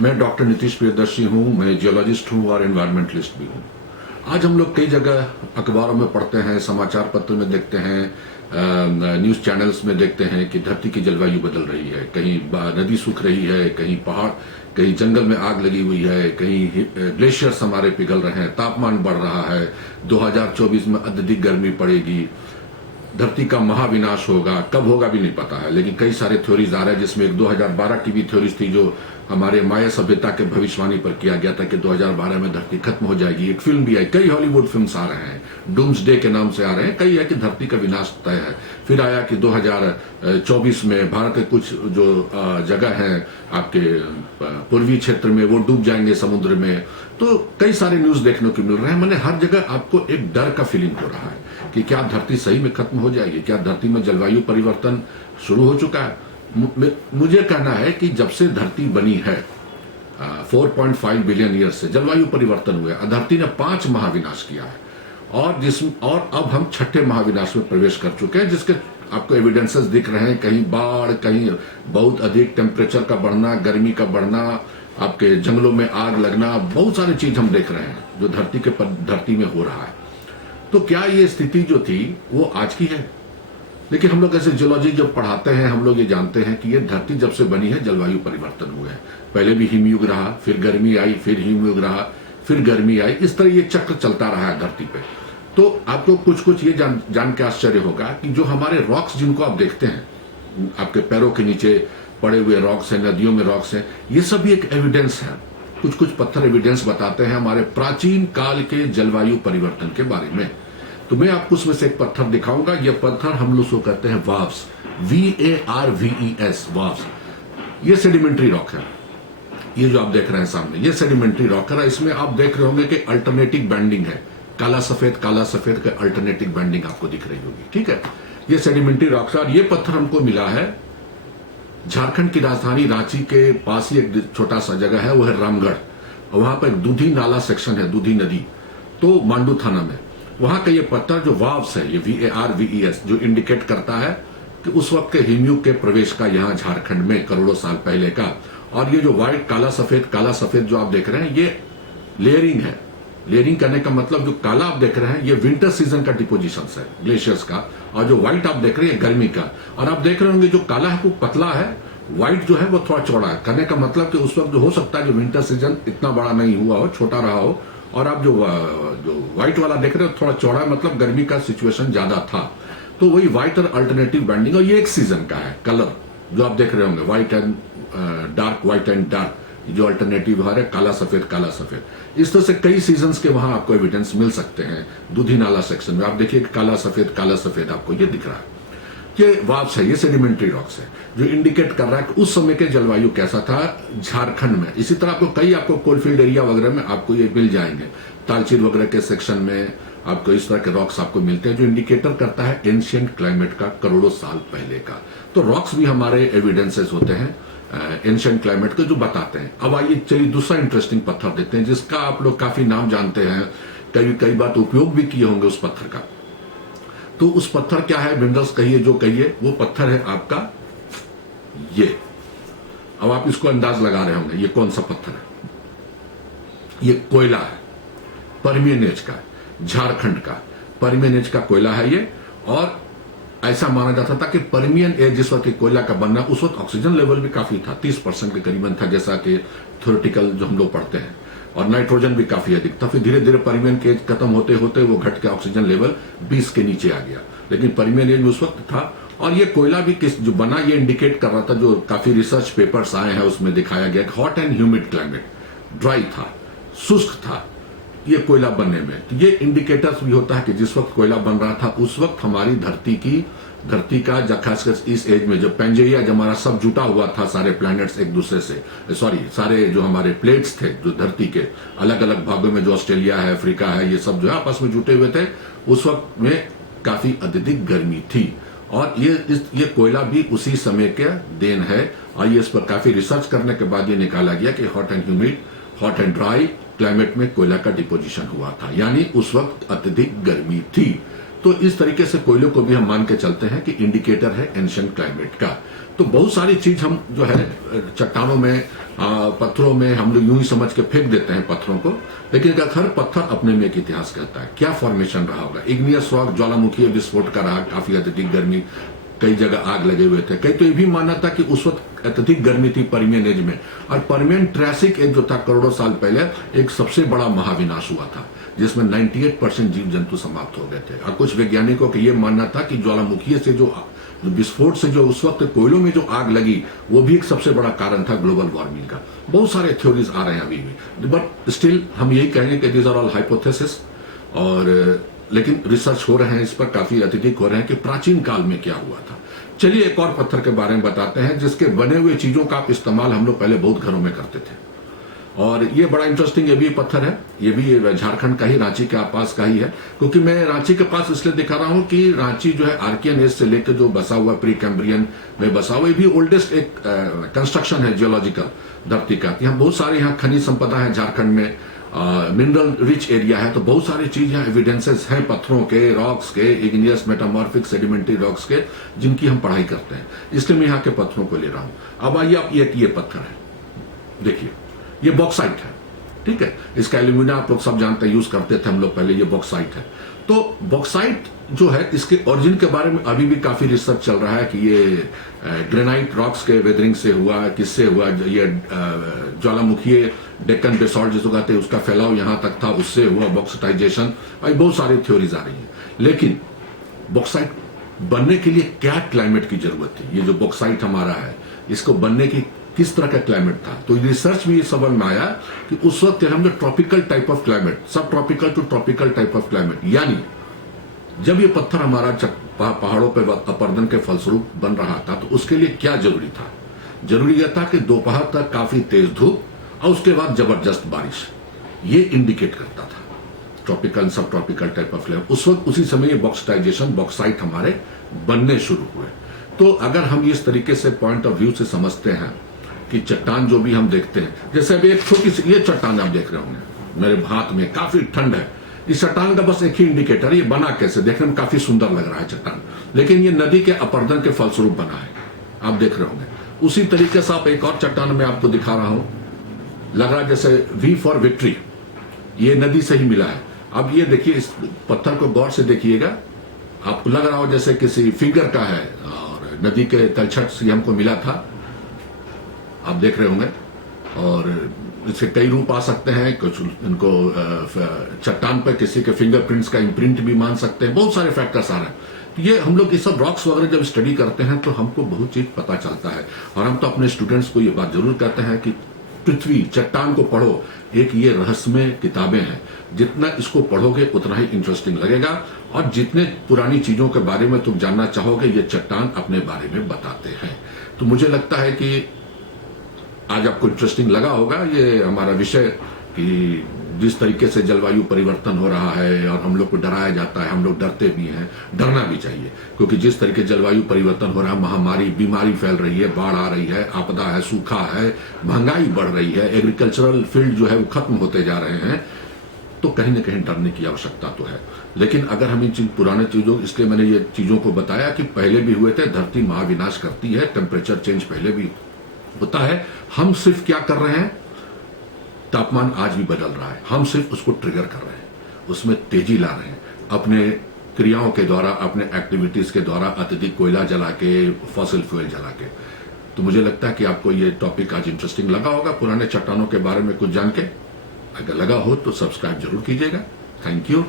मैं डॉक्टर नीतीश प्रियदर्शी हूँ, मैं जियोलॉजिस्ट हूँ और एनवायरमेंटलिस्ट भी हूँ। आज हम लोग कई जगह अखबारों में पढ़ते हैं, समाचार पत्र में देखते हैं, न्यूज़ चैनल्स में देखते हैं कि धरती की जलवायु बदल रही है। कहीं नदी सूख रही है, कहीं पहाड़, कहीं जंगल में आग लगी हुई है, कहीं ग्लेशियर्स हमारे पिघल रहे हैं, तापमान बढ़ रहा है, 2024 में अत्यधिक गर्मी पड़ेगी, धरती का महाविनाश होगा। कब होगा भी नहीं पता है, लेकिन कई सारे थ्योरीज आ रहे हैं, जिसमें एक 2012 की भी थ्योरीज थी जो हमारे माया सभ्यता के भविष्यवाणी पर किया गया था कि 2012 में धरती खत्म हो जाएगी। एक फिल्म भी आई, कई हॉलीवुड फिल्म्स आ रहे हैं, डूम्सडे के नाम से आ रहे हैं। कई है कि धरती का विनाश तय है। फिर आया कि 2024 में भारत के कुछ जो जगह हैं आपके पूर्वी क्षेत्र में, वो डूब जाएंगे समुद्र में। तो कई सारे न्यूज देखने को मिल रहे हैं। मैंने हर जगह आपको एक डर का फीलिंग हो रहा है कि क्या धरती सही में खत्म हो जाएगी, क्या धरती में जलवायु परिवर्तन शुरू हो चुका है। मुझे कहना है कि जब से धरती बनी है 4.5 बिलियन ईयर से जलवायु परिवर्तन हुआ है। धरती ने 5 महाविनाश किया है और अब हम 6ठे महाविनाश में प्रवेश कर चुके हैं, जिसके आपको एविडेंसेस दिख रहे हैं। कहीं बाढ़, कहीं बहुत अधिक टेम्परेचर का बढ़ना, गर्मी का बढ़ना, आपके जंगलों में आग लगना, बहुत सारी चीज हम देख रहे हैं जो धरती में हो रहा है। तो क्या ये स्थिति जो थी वो आज की है? लेकिन हम लोग ऐसे जियोलॉजी जब पढ़ाते हैं, हम लोग ये जानते हैं कि ये धरती जब से बनी है जलवायु परिवर्तन हुए हैं। पहले भी हिमयुग रहा, फिर गर्मी आई, फिर हिमयुग रहा, फिर गर्मी आई। इस तरह ये चक्र चलता रहा है धरती पे। तो आपको कुछ ये जान के आश्चर्य होगा कि जो हमारे रॉक्स जिनको आप देखते हैं, आपके पैरों के नीचे पड़े हुए रॉक्स हैं, नदियों में रॉक्स हैं, ये सभी एक एविडेंस है। कुछ पत्थर एविडेंस बताते हैं हमारे प्राचीन काल के जलवायु परिवर्तन के बारे में। तो मैं आपको उसमें से एक पत्थर दिखाऊंगा। यह पत्थर हम लोग उसको कहते हैं वाव्स, VARVES, वाव्स। ये सेडिमेंट्री रॉक है। ये जो आप देख रहे हैं सामने, ये सेडिमेंट्री रॉक है। इसमें आप देख रहे होंगे कि अल्टरनेटिव बैंडिंग है, काला सफेद का अल्टरनेटिव बैंडिंग आपको दिख रही होगी। ठीक है, ये सेडिमेंट्री रॉक है और ये पत्थर हमको मिला है झारखंड की राजधानी रांची के पास ही एक छोटा सा जगह है, वो है रामगढ़। वहां पर एक दूधी नाला सेक्शन है, दूधी नदी, तो मांडू थाना में। वहां का ये पत्थर जो वाव्स है, ये VARVES, जो इंडिकेट करता है कि उस वक्त के हिमयुग के प्रवेश का यहां झारखंड में करोड़ों साल पहले का। और ये जो व्हाइट काला सफेद जो आप देख रहे हैं, ये लेयरिंग है। लेयरिंग करने का मतलब जो काला आप देख रहे हैं, ये विंटर सीजन का डिपोजिशन है ग्लेशियर्स का, और जो व्हाइट आप देख रहे हैं गर्मी का। और आप देख रहे होंगे जो काला है वो पतला है, व्हाइट जो है वो थोड़ा चौड़ा है। करने का मतलब कि उस वक्त जो हो सकता है जो विंटर सीजन इतना बड़ा नहीं हुआ हो, छोटा रहा हो। और आप जो व्हाइट वाला देख रहे हो थोड़ा चौड़ा, मतलब गर्मी का सिचुएशन ज्यादा था। तो वही व्हाइट और अल्टरनेटिव बैंडिंग, और ये एक सीजन का है कलर जो आप देख रहे होंगे, व्हाइट एंड डार्क, जो अल्टरनेटिव है काला सफेद। इस तरह से कई सीजन्स के वहां आपको एविडेंस मिल सकते हैं। दूधी नाला सेक्शन में आप देखिए काला सफेद आपको ये दिख रहा है। ये वाव्स है, ये सेडिमेंट्री रॉक्स है, जो इंडिकेट कर रहा है कि उस समय के जलवायु कैसा था झारखंड में। इसी तरह आपको कोलफील्ड एरिया वगैरह में आपको ये मिल जाएंगे, तालचेर वगैरह के सेक्शन में आपको इस तरह के रॉक्स आपको मिलते हैं, जो इंडिकेटर करता है एंशिएंट क्लाइमेट का, करोड़ों साल पहले का। तो रॉक्स भी हमारे एविडेंसेस होते हैं एंशिएंट क्लाइमेट के, जो बताते हैं। अब आइए चलिए दूसरा इंटरेस्टिंग पत्थर देखते हैं, जिसका आप लोग काफी नाम जानते हैं, कई बार उपयोग भी किए होंगे उस पत्थर का। तो उस पत्थर क्या है, मिनरल्स कहिए जो कहिए, वो पत्थर है आपका ये। अब आप इसको अंदाज लगा रहे होंगे ये कौन सा पत्थर है। ये कोयला है, पर्मियन एज का, झारखंड का पर्मियन एज का कोयला है ये। और ऐसा माना जाता था कि पर्मियन एज जिस वक्त कोयला का बनना, उस वक्त ऑक्सीजन लेवल भी काफी था, 30% के करीबन था, जैसा कि थ्योरेटिकल जो हम लोग पढ़ते हैं। और नाइट्रोजन भी काफी अधिक था। फिर धीरे धीरे पर्मियन एज खत्म होते होते वो घट के ऑक्सीजन लेवल 20 के नीचे आ गया, लेकिन पर्मियन एज उस वक्त था। और ये कोयला भी जो बना, ये इंडिकेट कर रहा था, जो काफी रिसर्च पेपर्स आए हैं उसमें दिखाया गया कि hot and humid climate, dry था, शुष्क था ये कोयला बनने में। तो ये इंडिकेटर्स भी होता है कि जिस वक्त कोयला बन रहा था उस वक्त हमारी धरती का खासकर इस एज में, जब पेंजेरिया जब हमारा सब जुटा हुआ था, सारे प्लैनेट्स एक दूसरे से, सारे जो हमारे प्लेट्स थे जो धरती के अलग अलग भागों में, जो ऑस्ट्रेलिया है, अफ्रीका है, ये सब जो है आपस में जुटे हुए थे, उस वक्त में काफी अत्यधिक गर्मी थी। और ये कोयला भी उसी समय का देन है। और ये इस पर काफी रिसर्च करने के बाद ये निकाला गया कि hot and humid, hot and dry climate में कोयला का डिपोजिशन हुआ था, यानी उस वक्त अत्यधिक गर्मी थी। तो इस तरीके से कोयले को भी हम मान के चलते हैं कि इंडिकेटर है एंशिएंट क्लाइमेट का। तो बहुत सारी चीज हम जो है चट्टानों में पत्थरों में हम लोग यूं ही समझ के फेंक देते हैं पत्थरों को, लेकिन हर पत्थर अपने में एक इतिहास कहता है। क्या फॉर्मेशन रहा होगा, इग्नियस रॉक ज्वालामुखी विस्फोट का रहा, काफी अत्यधिक गर्मी, कई जगह आग लगे हुए थे। कई तो ये भी मानना था कि उस वक्त अत्यधिक गर्मी थी पर्मियन एज में, और पर्मियन ट्रैसिक एज जो था करोड़ों साल पहले एक सबसे बड़ा महाविनाश हुआ था जिसमें 98% जीव जंतु समाप्त हो गए थे। और कुछ वैज्ञानिकों का यह मानना था कि ज्वालामुखी से जो विस्फोट से जो उस वक्त कोयलों में जो आग लगी वो भी एक सबसे बड़ा कारण था ग्लोबल वार्मिंग का। बहुत सारे थ्योरीज आ रहे हैं अभी भी, बट स्टिल हम यही कहेंगे कि दीज आर ऑल हाइपोथेसिस, और लेकिन रिसर्च हो रहे हैं इस पर, काफी अत्यधिक हो रहे हैं कि प्राचीन काल में क्या हुआ था। चलिए एक और पत्थर के बारे में बताते हैं जिसके बने हुए चीजों का इस्तेमाल हम लोग पहले बहुत घरों में करते थे, और ये बड़ा इंटरेस्टिंग, ये भी पत्थर है, ये भी झारखंड का ही, रांची के आसपास का ही है। क्योंकि मैं रांची के पास इसलिए दिखा रहा हूं कि रांची जो है आर्कियन एज से लेकर जो बसा हुआ प्री कैम्ब्रियन में बसा हुआ, ये भी ओल्डेस्ट एक कंस्ट्रक्शन है जियोलॉजिकल धरती का। यहाँ बहुत सारे यहाँ खनिज संपदा है झारखंड में, मिनरल रिच एरिया है, तो बहुत सारी चीज यहाँ एविडेंसेस हैं पत्थरों के, रॉक्स के, इग्नियस मेटामॉर्फिक सेडिमेंट्री रॉक्स के, जिनकी हम पढ़ाई करते हैं, इसलिए मैं यहाँ के पत्थरों को ले रहा हूं। अब आइए आप ये पत्थर है, देखिए ये बॉक्साइट है, ठीक है। इसका एल्यूमिना आप लोग सब जानते हैं, यूज करते थे हम लोग पहले, ये बॉक्साइट है। तो बॉक्साइट जो है इसके ओरिजिन के बारे में अभी भी काफी रिसर्च चल रहा है कि ये ग्रेनाइट रॉक्स के वेदरिंग से हुआ, किससे हुआ, ये ज्वालामुखी डेक्कन बेसॉल्ट जिसको कहते हैं उसका फैलाव यहां तक था, उससे हुआ बॉक्साइटाइजेशन। भाई बहुत सारी थ्योरीज आ रही है, लेकिन बॉक्साइट बनने के लिए क्या क्लाइमेट की जरूरत थी, ये जो बॉक्साइट हमारा है इसको बनने की किस तरह का क्लाइमेट था। तो रिसर्च में ये समझ में आया कि उस वक्त हम लोग tropical type of climate, subtropical to tropical type of climate, यानी जब ये पत्थर हमारा पहाड़ों पर अपर्दन के फलस्वरूप बन रहा था तो उसके लिए क्या जरूरी था। जरूरी यह था कि दोपहर तक काफी तेज धूप और उसके बाद जबरदस्त बारिश, ये इंडिकेट करता था ट्रॉपिकल सब ट्रॉपिकल टाइप ऑफ क्लाइमेट। उस वक्त उसी समय ये बॉक्साइटाइजेशन बॉक्साइट हमारे बनने शुरू हुए। तो अगर हम इस तरीके से पॉइंट ऑफ व्यू से समझते हैं कि चट्टान जो भी हम देखते हैं, जैसे अभी एक छोटी सी ये चट्टान आप देख रहे होंगे मेरे हाथ में, काफी ठंड है, इस चट्टान का बस एक ही इंडिकेटर, ये बना कैसे, देखने में काफी सुंदर लग रहा है चट्टान, लेकिन ये नदी के अपर्दन के फलस्वरूप बना है, आप देख रहे होंगे। उसी तरीके से आप एक और चट्टान में आपको दिखा रहा हूं, लग रहा है जैसे वी फॉर विक्ट्री, ये नदी से ही मिला है। अब ये देखिए, इस पत्थर को गौर से देखिएगा, आपको लग रहा हो जैसे किसी फिगर का है, और नदी के तलछट से हमको मिला था, आप देख रहे होंगे। और इसके कई रूप आ सकते हैं, कुछ इनको चट्टान पर किसी के फिंगरप्रिंट्स का इम्प्रिंट भी मान सकते हैं, बहुत सारे फैक्टर्स आ रहे हैं। तो ये हम लोग ये सब रॉक्स वगैरह जब स्टडी करते हैं तो हमको बहुत चीज पता चलता है, और हम तो अपने स्टूडेंट्स को ये बात जरूर कहते हैं कि पृथ्वी चट्टान को पढ़ो, एक ये रहस्यमय किताबें हैं, जितना इसको पढ़ोगे उतना ही इंटरेस्टिंग लगेगा, और जितने पुरानी चीजों के बारे में तुम जानना चाहोगे ये चट्टान अपने बारे में बताते हैं। तो मुझे लगता है कि आज आपको इंटरेस्टिंग लगा होगा ये हमारा विषय, कि जिस तरीके से जलवायु परिवर्तन हो रहा है और हम लोग को डराया जाता है, हम लोग डरते भी हैं, डरना भी चाहिए, क्योंकि जिस तरीके जलवायु परिवर्तन हो रहा है, महामारी बीमारी फैल रही है, बाढ़ आ रही है, आपदा है, सूखा है, महंगाई बढ़ रही है, एग्रीकल्चरल फील्ड जो है वो खत्म होते जा रहे हैं, तो कहीं ना कहीं डरने की आवश्यकता तो है। लेकिन अगर हम इन पुराने चीजों, इसलिए मैंने ये चीजों को बताया कि पहले भी हुए थे, धरती महाविनाश करती है, टेम्परेचर चेंज पहले भी होता है, हम सिर्फ क्या कर रहे हैं, तापमान आज भी बदल रहा है, हम सिर्फ उसको ट्रिगर कर रहे हैं, उसमें तेजी ला रहे हैं अपने क्रियाओं के द्वारा, अपने एक्टिविटीज के द्वारा, अत्यधिक कोयला जला के, फॉसिल फ्यूल जला के। तो मुझे लगता है कि आपको ये टॉपिक आज इंटरेस्टिंग लगा होगा, पुराने चट्टानों के बारे में कुछ जान के। अगर लगा हो तो सब्सक्राइब जरूर कीजिएगा। Thank you.